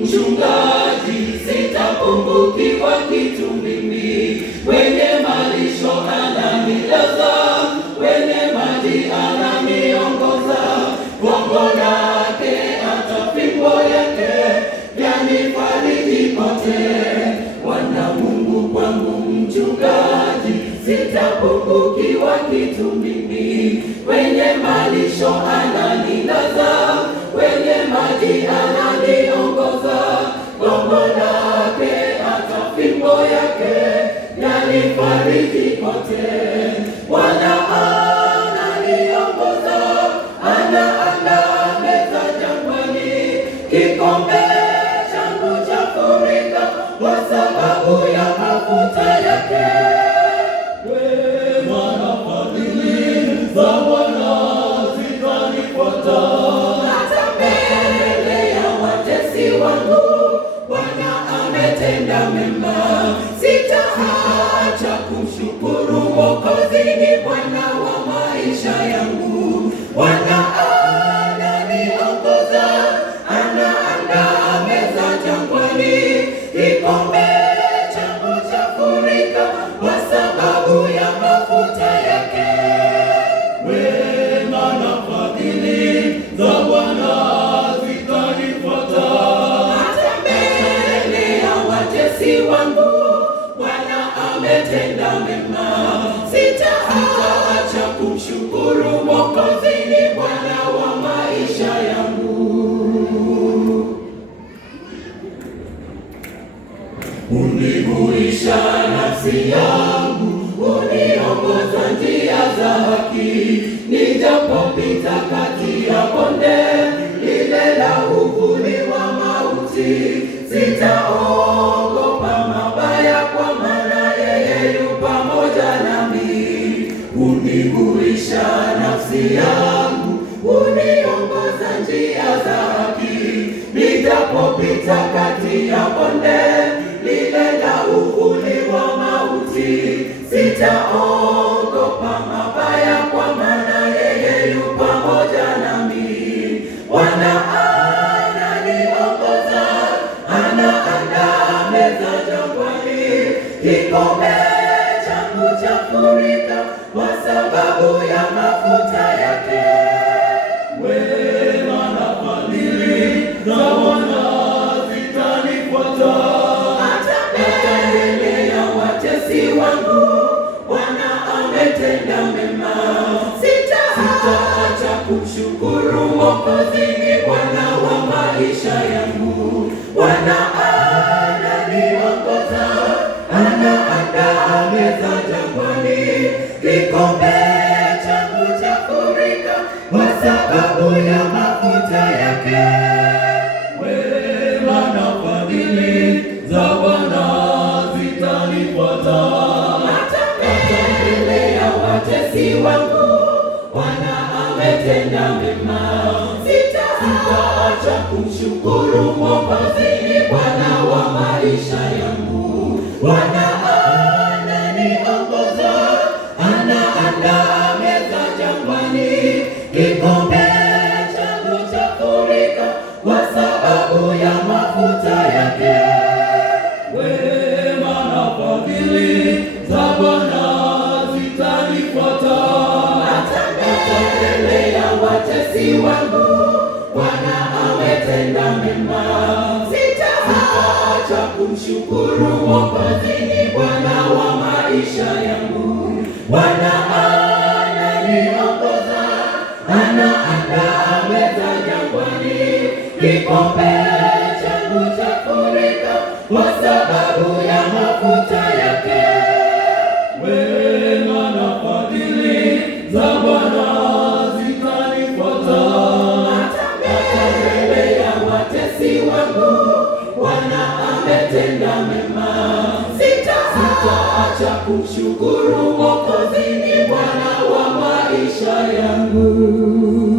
Mchungaji, sitapungukiwa kitu mimi, wenye malisho ananilaza, wenye maji ananiongoza, gongo lake hata fimbo yake vyanifariji kote. Bwana Mungu kwangu mchungaji, sitapungukiwa kitu mimi, wenye malisho ananilaza, wenye maji ananiongoza, gongo lake hata fimbo yake yanifariji kote. Bwana ananiongoza, anaandaa meza jangwani, kikombe changu chafurika kwa sababu ya mafuta yake. Wema na fadhili za Bwana zitanifuata hata mbele ya watesi wangu. Bwana ametenda mema, sitaacha kumshukuru. Mwokozi ni Bwana wa maisha yangu. Bwana ananiongoza, anaandaa meza jangwani, kikombe changu chafurika kwa sababu ya mafuta yake. Wema na fadhili za Bwana zitanifuata hata mbele ya watesi wangu. Bwana ametenda mema, sitaacha kumshukuru. Mwokozi ni Bwana wa maisha yangu. Unihuisha nafsi yangu, uniongoza njia za haki, nijapopita kati ya bonde lile la uvuli wa mauti, sitaogopa mabaya, kwa maana yeye yu pamoja nami. Unihuisha nafsi yangu, uniongoza njia za haki, nijapopita kati ya bonde lile la uvuli wa mauti, sitaogopa mabaya, kwa maana yeye yu pamoja nami. Bwana ananiongoza, anaandaa meza jangwani, kikombe changu chafurika kwa sababu ya mafuta yake. Wema na fadhili za Bwana zitanifuata hata mbele ya watesi wangu. Bwana ametenda mema, sitaacha kumshukuru. Mwokozi ni Bwana wa maisha yangu. Bwana ananiongoza, anaandaa meza jangwani, kikombe changu chafurika kwa sababu ya mafuta yake. Wema na fadhili za Bwana zitanifuata hata mbele ya watesi wangu. Bwana ametenda mema, sitaacha kumshukuru. Mwokozi ni Bwana wa maisha yangu. Bwana ananiongoza, anaandaa meza jangwani, kikombe changu chafurika kwa sababu ya mafuta yake. Wema na fadhili za Bwana zitanifuata hata mbele ya watesi wangu. Bwana ametenda mema, sitaacha kumshukuru. Mwokozi ni Bwana wa maisha yangu. Bwana ananiongoza, anaandaa meza jangwani, kikombe changu chafurika kwa sababu ya mafuta yake. Wema na fadhili za Bwana zitanifuata hata mbele ya watesi wangu. Bwana ametenda mema, sitaacha kumshukuru. Mwokozi ni Bwana wa maisha yangu.